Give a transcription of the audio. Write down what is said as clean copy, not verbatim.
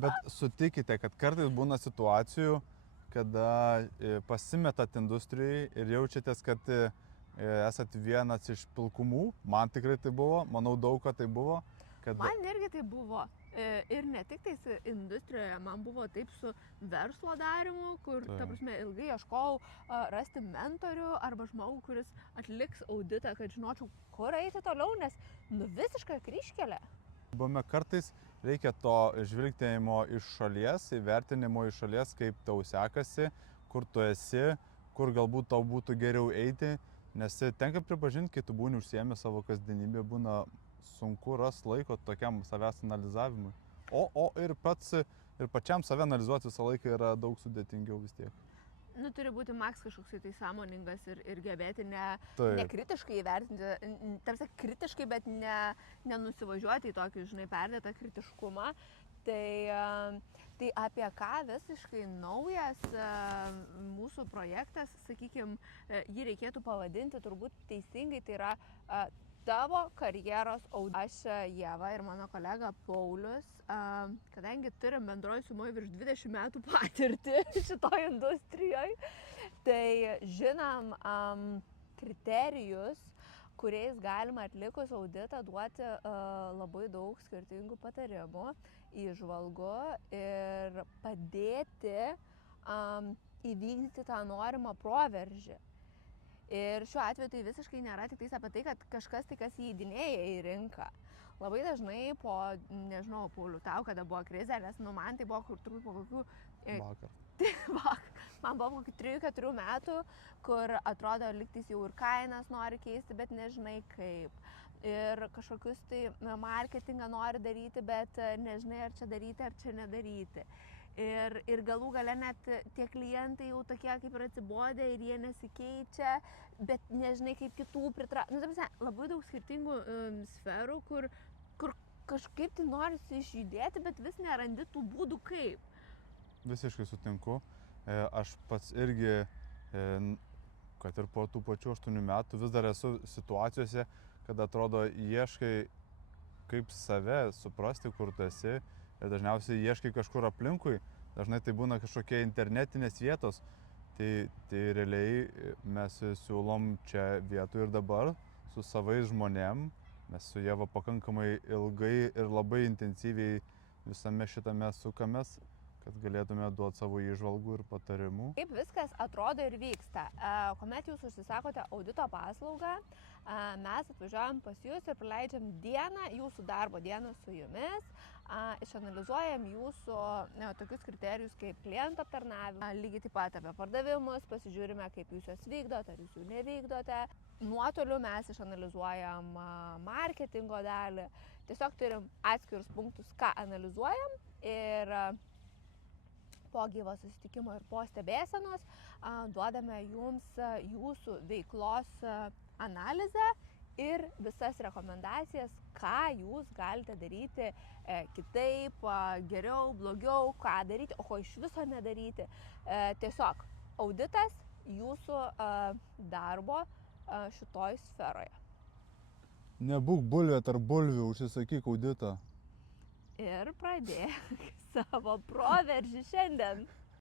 Bet sutikite, kad kartais būna situacijų, kada pasimetat industrijai ir jaučiatės, kad esat vienas iš pilkumų. Man tikrai tai buvo, manau daug, kad tai buvo. Man irgi tai buvo. Ir ne tik tais industrijoje, man buvo taip su verslo darimu, kur, ta prasme, ilgai ieškojau rasti mentorių arba žmogų, kuris atliks auditą, kad žinočiau, kur eiti toliau, nes visiškai kryžkelė. Buvome kartais reikia to žvilgtėjimo iš šalies, įvertinimo iš šalies, kaip tau sekasi, kur tu esi, kur galbūt tau būtų geriau eiti, nes tenka pripažinti, kai tu būni užsiėmęs savo kasdienybę, būna sunku ras laiko tokiam savęs analizavimui. O ir pačiam save analizuoti visą laiką yra daug sudėtingiau vis tiek. Turi būti maks kažkoks tai sąmoningas ir gebėti ne kritiškai įvertinti, tarsi kritiškai, bet nenusivažiuoti į tokį, perdėtą kritiškumą. Tai apie ką visiškai naujas mūsų projektas, sakykime, jį reikėtų pavadinti turbūt teisingai, tai yra tavo karjeros audito. Aš, Ieva ir mano kolega Paulius, kadangi turim bendroji sumoje virš 20 metų patirtį šitoj industrijoje, tai žinom kriterijus, kuriais galima atlikus auditą duoti labai daug skirtingų patarimų, įžvalgų ir padėti įvykdyti tą norimą proveržį. Ir šiuo atveju tai visiškai nėra tik tais apie tai, kad kažkas tai, kas įeidinėja į rinką. Labai dažnai po, nežinau, Pauliu, tau, kada buvo krizė, nes man tai buvo turbūt po kokių... Man buvo kokių 3-4 metų, kur atrodo lygtais jau ir kainas nori keisti, bet nežinai kaip. Ir kažkokius tai marketingą nori daryti, bet nežinai, ar čia daryti, ar čia nedaryti. Ir galų gale net tie klientai jau tokie kaip ir atsibodę ir jie nesikeičia, bet nežinai kaip kitų pritraukti. Labai daug skirtingų sferų, kur kažkaip tai norisi išjudėti, bet vis nerandi tų būdų kaip. Visiškai sutinku. Aš pats irgi, kad ir po tų pačių 8 metų vis dar esu situacijose, kad atrodo ieškai kaip save suprasti, kur tu esi. Ir dažniausiai ieškai kažkur aplinkui, dažnai tai būna kažkokie internetinės vietos, tai realiai mes siūlom čia vietų ir dabar su savais žmonėm, mes su Ieva pakankamai ilgai ir labai intensyviai visame šitame sukamės, kad galėtume duoti savo įžvalgų ir patarimų. Kaip viskas atrodo ir vyksta. Kuomet jūs užsisakote audito paslaugą, mes atvažiuojam pas jūs ir praleidžiam dieną, jūsų darbo dieną su jumis, išanalizuojam jūsų tokius kriterijus kaip klientų aptarnavimą, lygiai taip pat apie pardavimus, pasižiūrime, kaip jūs juos vykdote, ar jūs jų nevykdote. Nuotoliu mes išanalizuojam marketingo dalį, tiesiog turim atskirus punktus, ką analizuojam ir po gyvo susitikimo ir po stebėsenos duodame jums jūsų veiklos analizę ir visas rekomendacijas, ką jūs galite daryti kitaip, geriau, blogiau, ką daryti, o ko iš viso nedaryti. Tiesiog auditas jūsų darbo šitoj sferoje. Nebūk bulvė tarp bulvių, užsisakyk auditą. Ir pradėk savo proveržį šiandien.